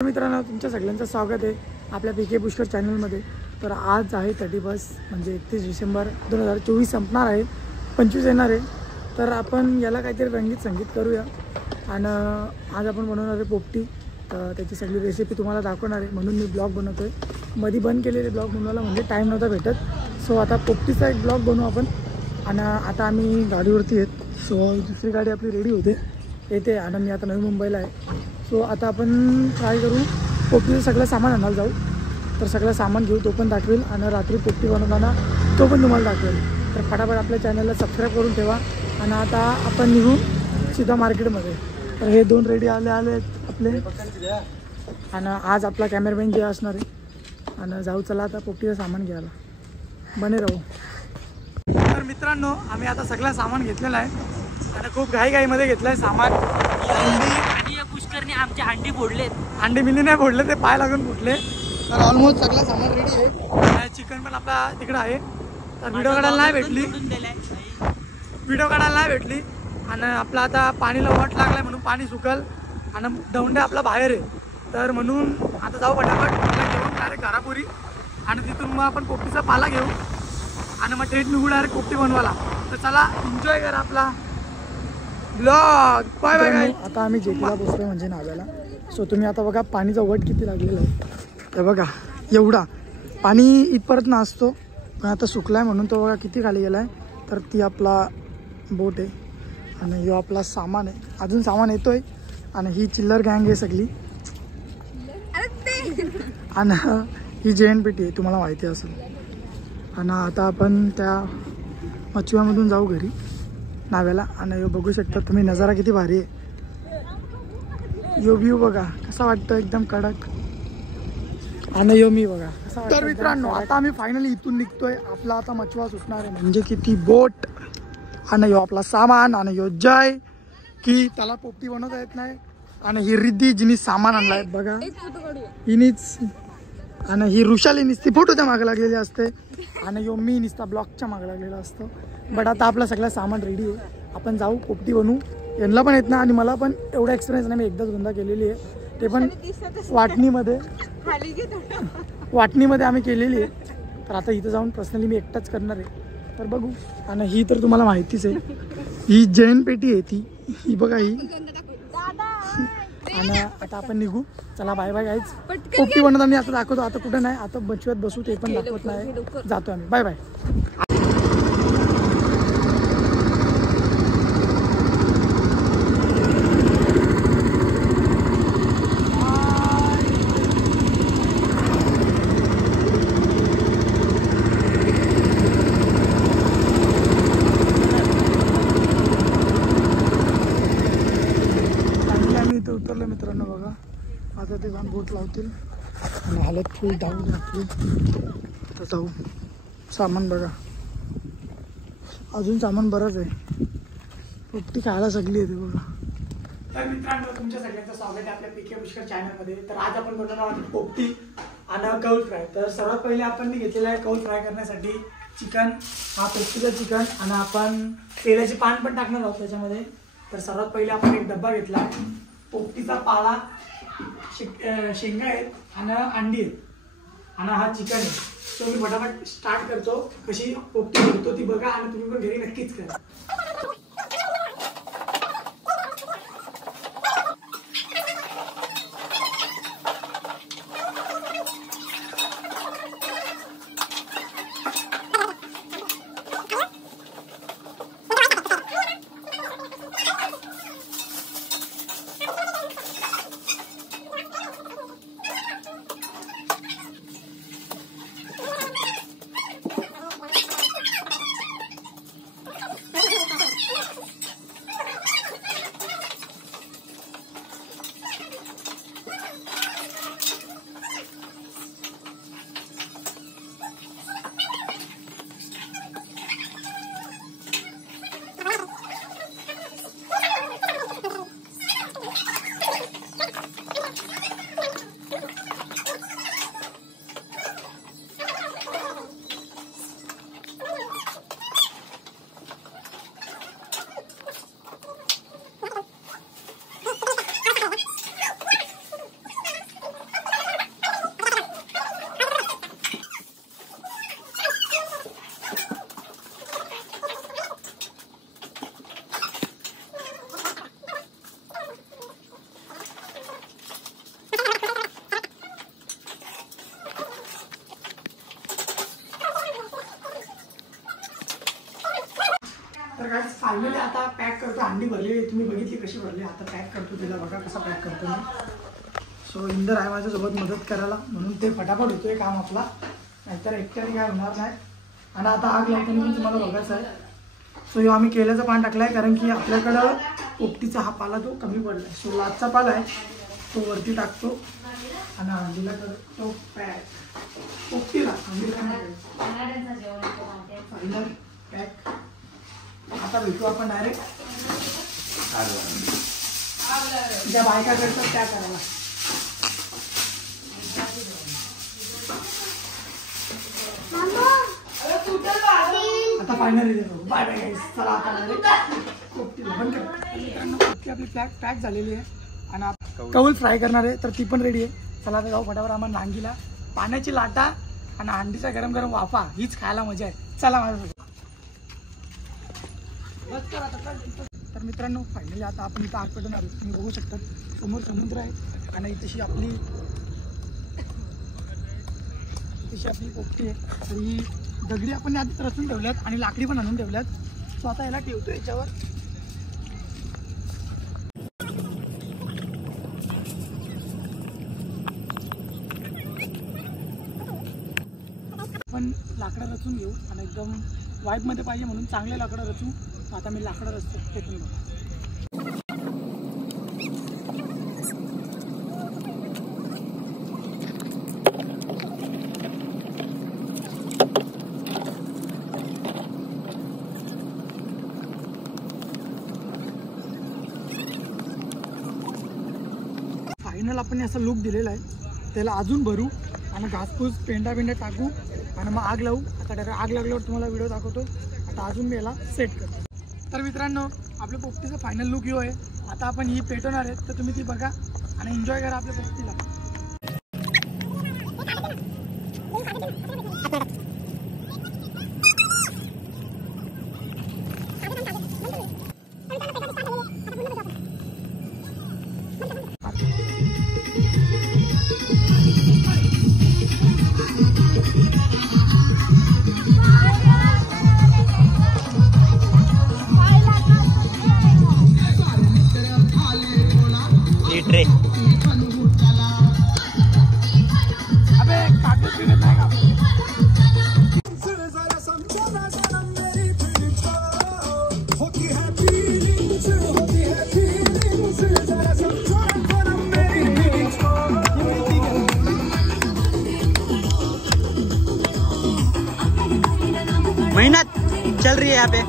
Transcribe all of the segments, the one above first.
मित्रांनो, तुमच्या सगळ्यांचं स्वागत आहे आपल्या पीके पुष्कर चॅनलमध्ये। तर आज आहे 31 म्हणजे 31 डिसेंबर 2024 संपणार आहे, 25 येणार आहे। तर आपण याला काहीतरी रंगीत संगीत करूया आणि आज आपण बनवणार आहे पोपटी। तर त्याची सगळी रेसिपी तुम्हाला दाखवणार आहे, म्हणून मी ब्लॉग बनवतोय। मध्ये बंद केलेले ब्लॉग बनवायला म्हणजे टाईम नव्हता भेटत। सो आता पोपटीचा एक ब्लॉग बनवू आपण। आणि आता आम्ही गाडीवरती आहेत। सो दुसरी गाडी आपली रेडी होते येते आणि मी आता नवी मुंबईला आहे। सो आता आपण ट्राय करू पोपटीचं सगळं सामान आणायला जाऊ। तर सगळं सामान घेऊ, तो पण दाखवेल आणि रात्री पोपटी बनवताना तो पण तुम्हाला दाखवेल। तर फटाफट आपल्या चॅनलला सबस्क्राईब करून ठेवा। आणि आता आपण निघू सीधा मार्केटमध्ये। तर हे दोन रेडी आले आहेत आपले आणि आज आपला कॅमेरामॅन जे असणार आहे। आणि जाऊ चला आता पोपटीचं सामान घ्यायला, बने राहू। तर मित्रांनो, आम्ही आता सगळं सामान घेतलेलं आहे आणि खूप घाईमध्ये घेतलं आहे सामान। आणि या पुष्करने आमचे अंडी फोडलेत। अंडी मिली नाही फोडले, ते पाय लागून फुटले। तर ऑलमोस्ट सगळं सामान रेडी आहे। चिकन पण आपला तिकडं आहे। तर व्हिडिओ काढायला नाही भेटली आणि आपला आता पाणीला वाट लागलाय म्हणून पाणी सुकल आणि दौंडे आपला बाहेर आहे। तर म्हणून आता जाऊ फटाफट घेऊन डायरेक्ट घरापुरी आणि तिथून मग आपण पोपटीचा पाला घेऊ आणि मग ट्रेन निघू डायरेक्ट पोपटी बनवायला। तर चला एन्जॉय करा आपला ब्लॉग। Bye bye. आता आम्ही जेटीला बसलो म्हणजे नाव्याला। सो तुम्ही आता बघा पाणीचा वट किती लागलेला आहे, हे बघा एवढा पाणी इथपर्यंत नसतो, पण आता सुकलाय म्हणून तो बघा किती खाली गेलाय। तर ती आपला बोट आहे आणि ह्यो आपला सामान आहे, अजून सामान येतोय। आणि ही चिल्लर गँग आहे सगळी आणि ही JNPT आहे, तुम्हाला माहिती असेल। आणि आता आपण त्या मच्छीवामधून जाऊ घरी नाव्याला। आणि यो बघू शकता तुम्ही नजारा किती भारी आहे, यो व्ह्यू बघा कसा वाटतं, एकदम कडक। आणि यो मी बघा कसा वाटतं। तर मित्रांनो, आता आम्ही फायनली इथून निघतोय। आपला आता मच्छवा सुटणार आहे म्हणजे किती बोट आणि यो आपला सामान आणि यो जय की त्याला पोपटी बनवता येत नाही। आणि ही रिद्धी जिनी सामान आणलाय बघा हिनीच, आणि ही ऋषाली निसती फोटोच्या मागे लागलेली असते आणि यो मी निसता ब्लॉगच्या मागे लागलेला असतो। बट आता आपलं सगळं सामान रेडी आहे, आपण जाऊ पोपटी बनवू। यांना पण येत नाही आणि मला पण एवढा एक्सपिरियन्स नाही, मी एकदाच धंदा केलेली आहे, ते पण वाटणीमध्ये आम्ही केलेली आहे। तर आता इथं जाऊन पर्सनली मी एकटाच करणार आहे, तर बघू। आणि ही तर तुम्हाला माहितीच आहे, ही JNPT आहे ती, ही बघा ही। आणि आता आपण निघू, चला बाय बाय गाईज। पोपटी बनवताना आता दाखवतो, आता कुठं नाही, आता बचवत बसू ते पण दाखवत नाही, जातो आम्ही, बाय बाय। उतरले मित्रांनो बघा, आता ते बोट लावतील आणि हालत फुल डाऊन आपली। तर जाऊ, सामान बघा अजून सामान बरंच आहे, पोपटी खायला सगळी येते बघा। तर मित्रांनो, तुमच्या सगळ्यांचं स्वागत आहे आपल्या पीके पुष्कर चॅनलमध्ये। तर आज आपण बनवणार आहोत पोपटी आणि कौल फ्राय। तर सर्वात पहिले आपण घेतलेला आहे कौल फ्राय करण्यासाठी चिकन, हा पोपटीचं चिकन। आणि आपण तेलाचे पान पण टाकणार आहोत त्याच्यामध्ये। तर सर्वात पहिले आपण एक डब्बा घेतला आहे, पोपटीचा पाला, शेंगा आहेत आणि अंडी आहेत आणि हा चिकन आहे। सो मी फटाफट स्टार्ट करतो, कशी पोपटी बनवतो ती बघा आणि तुम्ही पण घरी नक्कीच करा। तर काय फायनली आता पॅक करतो. अंडी भरलेली तुम्ही बघितली कशी भरली. आता पॅक करतो तिला. बघा कसा पॅक करतो मी. सो इंदर आहे माझ्यासोबत मदत करायला म्हणून ते फटाफट होतोय काम आपला. नाहीतर एकट्याने काय होणार नाही. आणि आता आग लावताना पण तुम्हाला बघायचं आहे. सो आम्ही केल्याचं पान टाकलं आहे कारण की आपल्याकडं पोपटीचा हा पाला तो कमी पडला आहे. सो लाचचा पाला आहे तो वरती टाकतो आणि अंडीला करतो पॅक. पोपटीला अंडीला फायनल पॅक. आता भेटू आपण डायरेक्ट ज्या बायका करतात त्या करायला. आता फायनली बाय बाय गाईस. चला आता डायरेक्ट पोपटीला बंद करा. पोपटी आपली पॅक झालेली आहे आणि कौल फ्राय करणार आहे तर ती पण रेडी आहे. चला आता जाऊ फटाफट. आम्हाला नांगीला पाण्याची लाटा आणि अंडीचा गरम गरम वाफा हीच खायला मजा आहे. चला माझ्यासोबत. तर मित्रांनो फायनली आता आपण इथं आग पेटवणार आहोत. तुम्ही बघू शकता समोर समुद्र आहे आणि तशी आपली पोपटी आहे. तर ही दगडी आपण आधी रचून ठेवल्यात आणि लाकडी पण आणून ठेवल्यात. सो आता याला ठेवतो याच्यावर. आपण लाकडं रचून घेऊ आणि एकदम वाईबमध्ये पाहिजे म्हणून चांगले लाकडं रचू. आता मी लाकडं रचतो ते पण बघा. फायनल आपण असा लुक दिलेला आहे. त्याला अजून भरू आणि घासपूस पेंडा टाकू आणि मग आग लावू. आता डायरेक्ट आग लागल्यावर तुम्हाला व्हिडिओ दाखवतो. आता अजून मी याला सेट करतो. तर मित्रांनो आपल्या पोपटीचा फायनल लुक यो आहे. आता आपण ही पेटवणार आहे तर तुम्ही ती बघा आणि एन्जॉय करा आपल्या पोपटीला. मेहनत चल रही है यहाँ पे.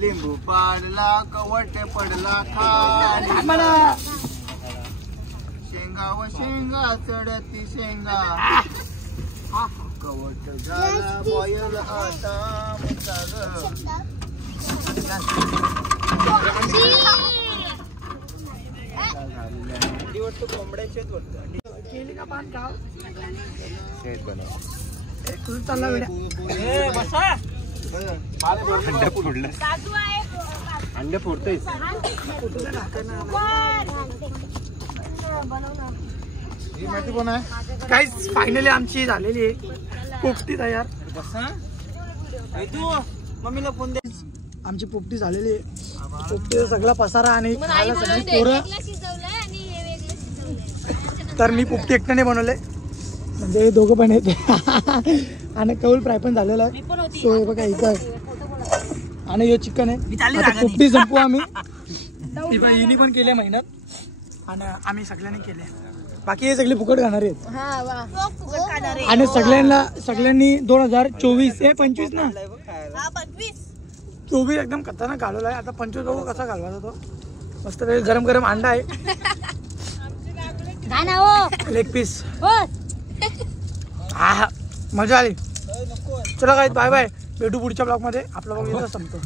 लिंबू पाडला कवट पडला खाली शेंगा व शेंगा चढती शेंगा कवट झाला बॉयल आता कोंबड्याचे केली का पान खाव शेत बनव तुझं चालला वेड्या बसा. अंडे फोडलं अंडे फोडतोय माहिती कोण आहे गाईस. फायनली आमची झालेली आहे पोपटी तयार. तू मम्मीला फोन दे. आमची पोपटी झालेली आहे. पोपटीचा सगळा पसारा आणि खायला सगळी पोरं. तर मी पोपटी एकट्याने बनवले. म्हणजे हे दोघं पण आहेत आणि कौल फ्राय पण झालेला आहे. सो हे बघा इथं आणि हे चिकन आहे. आता पोपटी संपू आम्ही. हिनी पण केले मेहनत आणि आम्ही सगळ्यांनी केले. बाकी हे सगळे फुकट खाणार आहेत आणि सगळ्यांनी 2024 हे 25 ना 24 एकदम खतरनाक घालवला आहे. आता 25 बघू कसा घालवायचा तो. मस्त गरम गरम अंडा आहे. Leg piece. हा मजा आली. चला काय बाय बाय. भेटू पुढच्या ब्लॉग मध्ये. आपला ब्लॉग इथं संपतो.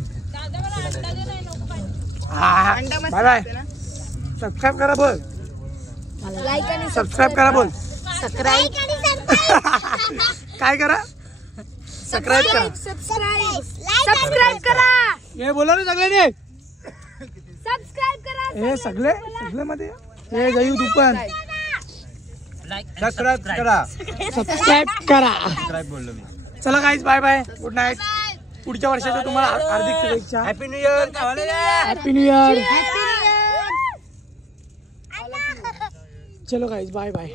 हा बाय बाय. सबस्क्राईब करा बोल. सबस्क्राईब करा बोल. काय करा. सबस्क्राईब करा. सबस्क्राईब करा. हे बोला ना सगळ्यांनी. सबस्क्राईब करा. हे सगळे मध्ये हे जाऊ तू पण सबस्क्राईब करा. सबस्क्राईब करा. सबस्क्राईब बोललो मी. चला guys bye bye. Good night. पुढच्या वर्षाच्या तुम्हाला हार्दिक शुभेच्छा. Happy new year. Happy new year. चलो गाईज बाय बाय.